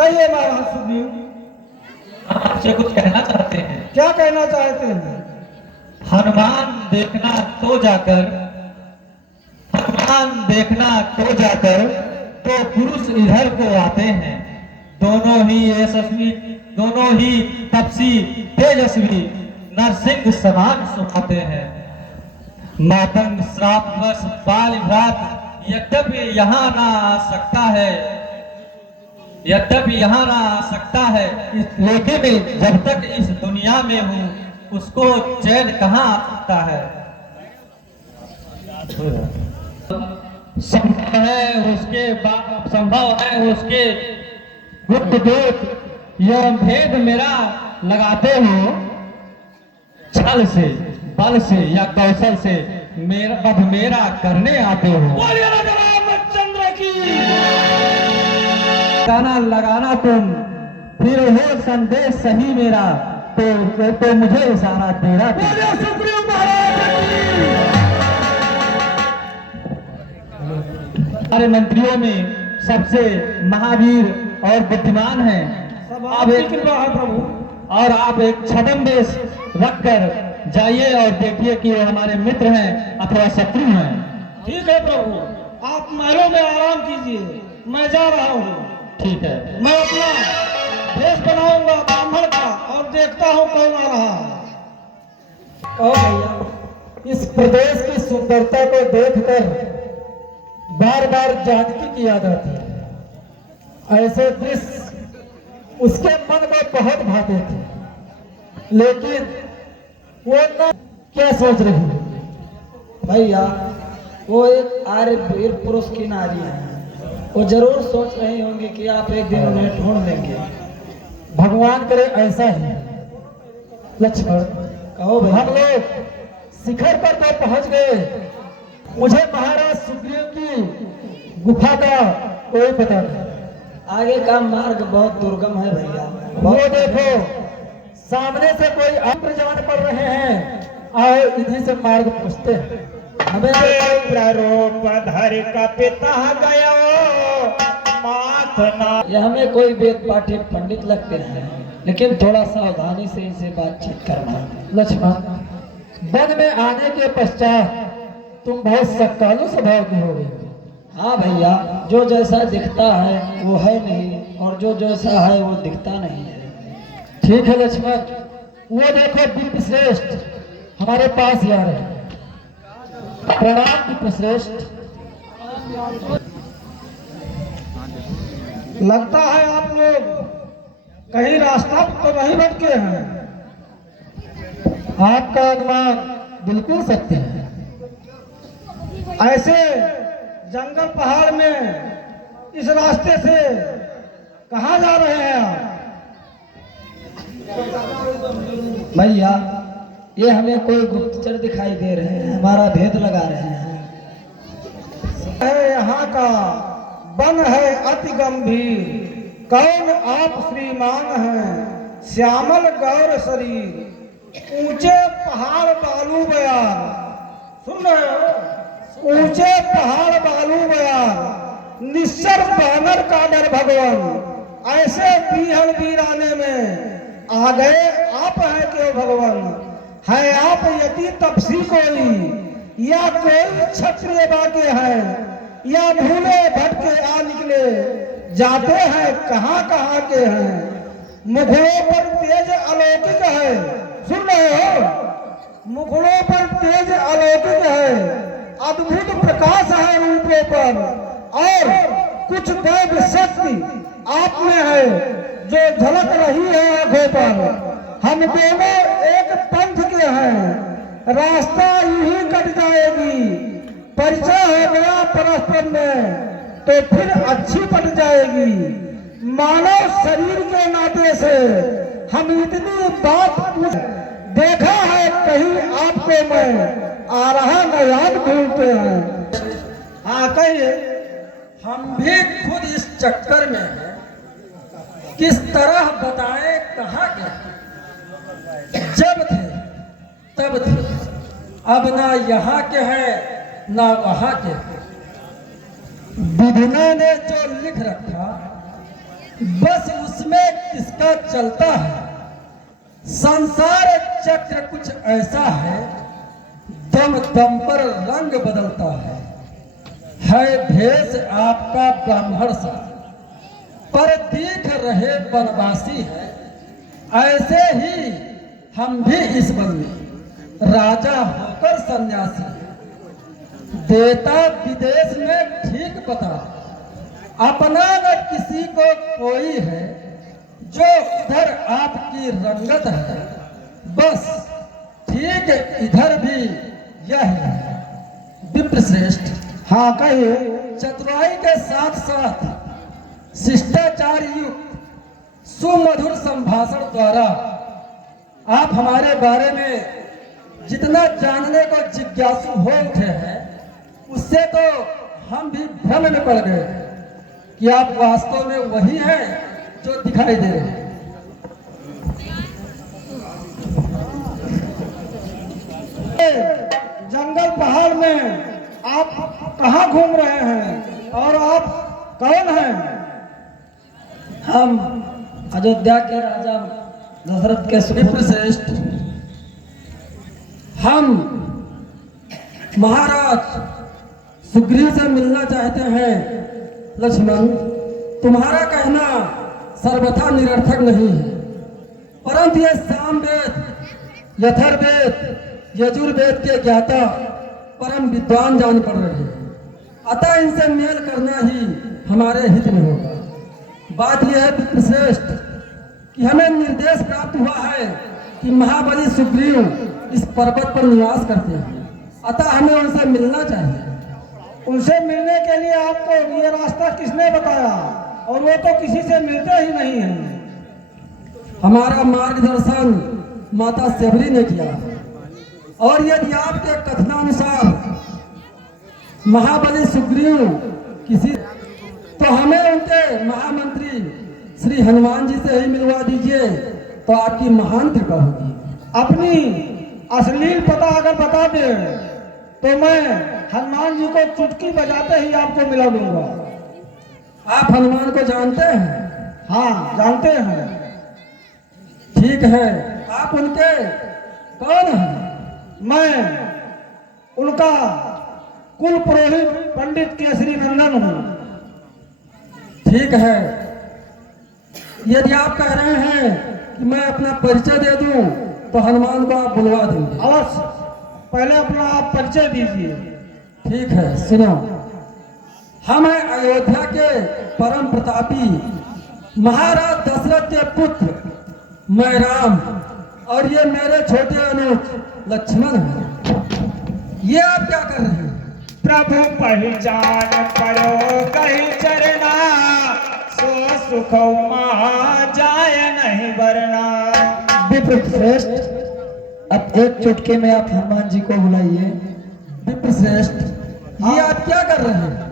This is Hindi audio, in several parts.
कहिए महाराज सुग्रीव, आपसे कुछ कहना चाहते हैं। क्या कहना चाहते हैं? हनुमान देखना तो जाकर, हनुमान देखना तो जाकर, तो पुरुष इधर को आते हैं। दोनों ही यशस्वी, दोनों ही तपसी तेजस्वी, नरसिंह समान सुनाते हैं। मातंग श्रापवश बाल भ्रात यद्यपि यहाँ ना आ सकता है, यद्यपि यहाँ ना आ सकता है, लेकिन जब तक इस दुनिया में हूँ उसको चैन कहाँ आ सकता है। संभव है उसके गुप्त दूत यह भेद मेरा लगाते हो, छल से, बल से या कौशल से मेरा वध मेरा करने आते हो। बोलिए राजा रामचंद्र की। गाना लगाना तुम, फिर हो संदेश सही मेरा, तो मुझे इशारा तेरा। बोलिए सुग्रीव महाराज की। हमारे मंत्रियों में सबसे महावीर और बुद्धिमान है। सब आप आपकी एक, कृपा है प्रभु। और आप एक छद्म वेश रखकर जाइए और देखिए कि वो हमारे मित्र हैं अथवा शत्रु हैं। ठीक है प्रभु, आप महलों में आराम कीजिए, मैं जा रहा हूँ। ठीक है। मैं अपना भेष बनाऊंगा ब्राह्मण का और देखता हूँ कौन आ रहा है। और भैया, इस प्रदेश की सुंदरता को देखकर बार बार जानकी की याद आती है। ऐसे दृश्य उसके मन में बहुत भाते थे, लेकिन वो न क्या सोच रही है? भैया, वो एक आर्य वीर पुरुष की नारी है। वो जरूर सोच रही होंगी कि आप एक दिन उन्हें ढूंढ लेंगे। भगवान करे ऐसा ही। लक्ष्मण, कहो हम भैया। लोग शिखर पर तो पहुंच गए, मुझे महाराज सुग्रीव की गुफा का कोई पता नहीं। आगे का मार्ग बहुत दुर्गम है भैया। वो देखो, सामने से कोई अम्र जान पड़ रहे हैं। आओ इन्हीं से मार्ग पूछते हैं। हमें प्ररूप धर का पिता गया माथना। यह हमें कोई वेद पाठी पंडित लगते हैं, लेकिन थोड़ा सावधानी से इनसे बातचीत करना। लक्ष्मण, वन में आने के पश्चात तुम बहुत सकालू स्वभाव की हो गई। हाँ भैया, जो जैसा दिखता है वो है नहीं, और जो जैसा है वो दिखता नहीं है। ठीक है लक्ष्मण, वो देखो विप्र श्रेष्ठ हमारे पास ही आ रहे हैं। प्रणाम विप्र श्रेष्ठ। लगता है आप लोग कहीं रास्ता तो नहीं भटके हैं। आपका अनुमान बिल्कुल सत्य है। ऐसे जंगल पहाड़ में इस रास्ते से कहाँ जा रहे हैं आप? भैया, ये हमें कोई गुप्तचर दिखाई दे रहे हैं, हमारा भेद लगा रहे हैं। है यहाँ का वन है अति गंभीर, कौन आप श्रीमान हैं, श्यामल गौर शरीर, ऊंचे पहाड़ बालू बयार। सुन रहे हो? ऊंचे पहाड़ बालू बयार, निश्चर बानर का डर भगवान। ऐसे बीहड़ बीराने में आ गए आप हैं क्यों भगवान? है आप यदि तपसी कोई, या कोई क्षत्रिय बाके हैं, या भूले भटके आ निकले, जाते हैं कहाँ कहाँ के हैं। मुखड़ों पर तेज अलौकिक है। सुन रहे हो? मुखड़ों पर तेज अलौकिक है, अद्भुत प्रकाश है रूपों पर, और कुछ दैव शक्ति आप में है जो झलक रही है आंखों पर। हम दोनों एक पंथ के हैं, रास्ता यूं कट जाएगी। परिचय हो गया परस्पर में तो फिर अच्छी पट जाएगी। मानव शरीर के नाते से हम इतनी बात देखा है, कहीं आपको मैं आ रहा न याद भूलते हैं। हाँ कहिए। हम भी खुद इस चक्कर में हैं, किस तरह बताएं कहाँ के। जब थे तब थे, अब ना यहाँ के हैं ना वहाँ के। विधना ने जो लिख रखा बस उसमें किसका चलता है। संसार चक्र कुछ ऐसा है, दम दम पर रंग बदलता है भेष आपका ब्राह्मण सा, पर दिख रहे बनवासी है। ऐसे ही हम भी इस वन में राजा होकर सन्यासी है। देता विदेश में ठीक पता, अपना न किसी को कोई है, जो इधर आपकी रंगत है, बस ठीक इधर भी यह है। विप्रश्रेष्ठ, हाँ कहिए। चतुराई के साथ साथ शिष्टाचार युक्त सुमधुर संभाषण द्वारा आप हमारे बारे में जितना जानने को जिज्ञासु हो उठे हैं, उससे तो हम भी भ्रम में पड़ गए कि आप वास्तव में वही हैं जो दिखाई दे रहे हैं। जंगल पहाड़ में आप कहाँ घूम रहे हैं और आप कौन हैं? हम अयोध्या के राजा दशरथ के विप्रश्रेष्ठ, हम महाराज सुग्रीव से मिलना चाहते हैं। लक्ष्मण, तुम्हारा कहना सर्वथा निरर्थक नहीं है, परंतु ये सामवेद, यथर्वेद, यजुर्वेद के ज्ञाता परम विद्वान जान पड़ रहे हैं, अतः इनसे मेल करना ही हमारे हित में होगा। बात यह है विप्रश्रेष्ठ कि हमें निर्देश प्राप्त हुआ है कि महाबली सुग्रीव इस पर्वत पर निवास करते हैं, अतः हमें उनसे मिलना चाहिए। उनसे मिलने के लिए आपको ये रास्ता किसने बताया? और वो तो किसी से मिलते ही नहीं हैं। हमारा मार्गदर्शन माता शबरी ने किया, और यदि आपके कथनानुसार महाबली सुग्रीव किसी, तो हमें उनके महामंत्री श्री हनुमान जी से ही मिलवा दीजिए, तो आपकी महान कृपा होगी। अपनी अश्लील पता अगर बता दे तो मैं हनुमान जी को चुटकी बजाते ही आपको मिला दूंगा। आप हनुमान को जानते हैं? हाँ जानते हैं। ठीक है, आप उनके कौन हैं? मैं उनका कुल पुरोहित पंडित केसरी नंदन हूँ। ठीक है, यदि आप कह रहे हैं कि मैं अपना परिचय दे दूं, तो हनुमान को आप बुलवा देंगे। अवश्य, पहले अपना आप परिचय दीजिए। ठीक है, सुनो। हम हैं अयोध्या के परम प्रतापी महाराज दशरथ के पुत्र मैं राम, और ये मेरे छोटे अनुज लक्ष्मण हैं। ये आप क्या कर रहे हैं? प्रभु पहचान परो कहीं चरना, सो सुख जाय नहीं वरना। विप्रश्रेष्ठ, अब एक चुटके में आप हनुमान जी को बुलाइए। विप्रश्रेष्ठ, ये आप क्या कर रहे हैं?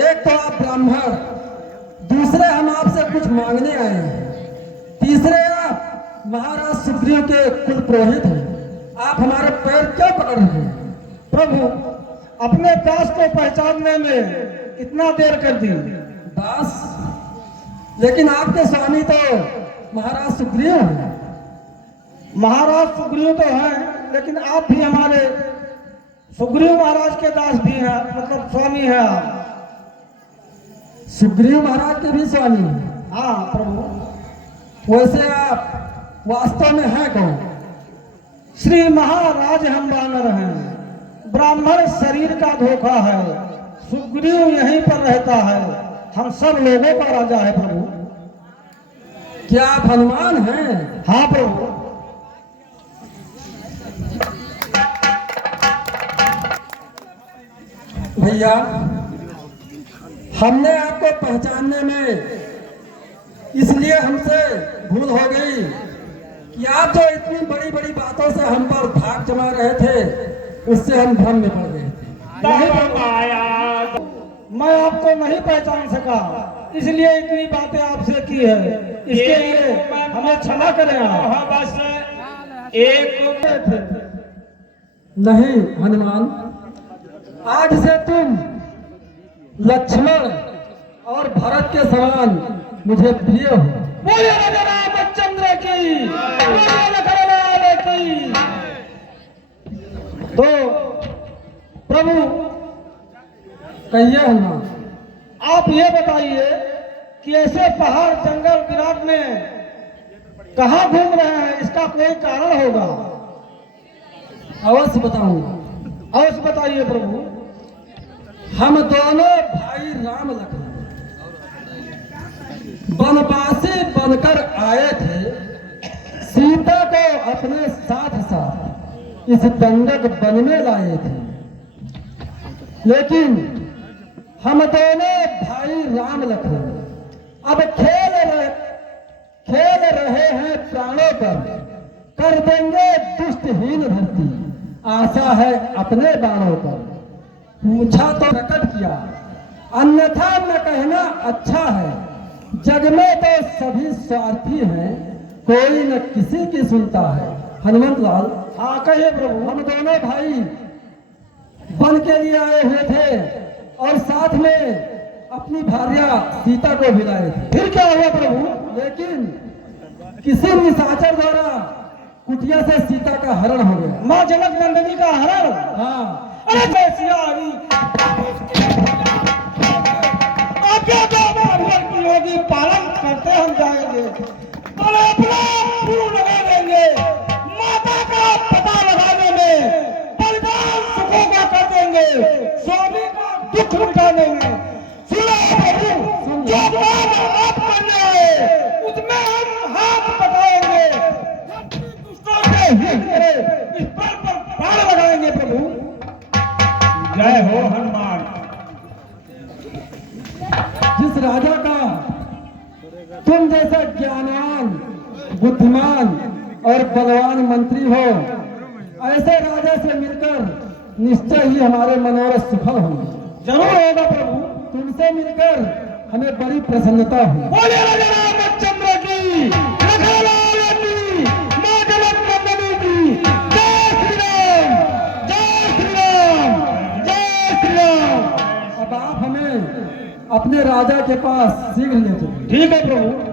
एक तो आप ब्राह्मण, दूसरे हम आपसे कुछ मांगने आए हैं, तीसरे आप महाराज सुग्रीव के कुल पुरोहित हैं। आप हमारे पैर क्यों पकड़ रहे हैं? प्रभु, अपने दास को पहचानने में इतना देर कर दी। दास? लेकिन आपके स्वामी तो महाराज सुग्रीव हैं। महाराज सुग्रीव तो हैं, लेकिन आप भी हमारे सुग्रीव महाराज के दास भी हैं, मतलब स्वामी हैं आप। सुग्रीव महाराज के भी स्वामी हैं? हाँ प्रभु। वैसे आप वास्तव में हैं कौन? श्री महाराज हम वानर हैं, ब्राह्मण शरीर का धोखा है, सुग्रीव यहीं पर रहता है, हम सब लोगों का राजा है प्रभु। क्या आप हनुमान हैं? हाँ प्रभु। भैया, हमने आपको पहचानने में इसलिए हमसे भूल हो गई कि आप जो इतनी बड़ी बड़ी बातों से हम पर धाक जमा रहे थे, उससे हम भ्रम में पड़ गए थे। नहीं माया, मैं आपको नहीं पहचान सका, इसलिए इतनी बातें आपसे की है। इसके लिए हमें क्षमा करें आप। बस एक नहीं हनुमान, आज से तुम लक्ष्मण और भरत के समान मुझे प्रिय हो। बोलिए राजा रामचंद्र की, बोलिए लखनलाल की। तो प्रभु कहिए हनुमान। आप ये बताइए कि ऐसे पहाड़ जंगल विराट में कहाँ घूम रहे हैं, इसका कोई कारण होगा? अवश्य बताऊंगा। अवश्य बताइए प्रभु। हम दोनों भाई राम लखन वनवासी बनकर आए थे, सीता को अपने साथ साथ इस दंडक वन में लाए थे। लेकिन हम दोनों भाई राम लखन अब खेल रहे हैं प्राणों पर, कर देंगे दुष्टहीन धरती, आशा है अपने बाणों पर। पूछा तो प्रकट किया, अन्यथा न कहना अच्छा है। जग में तो सभी स्वार्थी हैं, कोई न किसी की सुनता है। हनुमंत लाल। हाँ कहिए प्रभु। हम दोनों भाई वन के लिए आए हुए थे और साथ में अपनी भार्या सीता को भी लाए थे। फिर क्या हुआ प्रभु? लेकिन किसी निशाचर द्वारा कुटिया से सीता का हरण हो गया। माँ जनक नंदिनी का हरण? हाँ। अरे बेसियारी आज्ञा दो भगवान की होगी, पालन करते हम जाएंगे और अपना पूर्ण लगा देंगे। माता का पता लगाने में, परिवार सुखों का कर देंगे, स्वामी का दुख मिटाने में। सुनो प्रभु, जो काम आप करने आए उसमें हम हाथ बटाएंगे, दुष्टों से हित करे, इस पर बाण लगाएंगे प्रभु। जय हो हनुमान। जिस राजा का तुम जैसा ज्ञानवान, बुद्धिमान और बलवान मंत्री हो, ऐसे राजा से मिलकर निश्चय ही हमारे मनोरथ सफल होंगे। जरूर होगा प्रभु। तुमसे मिलकर हमें बड़ी प्रसन्नता हुई। बोलिए राजा रामचंद्र की, लखनलाल की, माँ जनक नंदिनी की। जय श्री राम, जय श्री राम, जय श्री राम। अब आप हमें अपने राजा के पास शीघ्र ले चलिए। ठीक है प्रभु।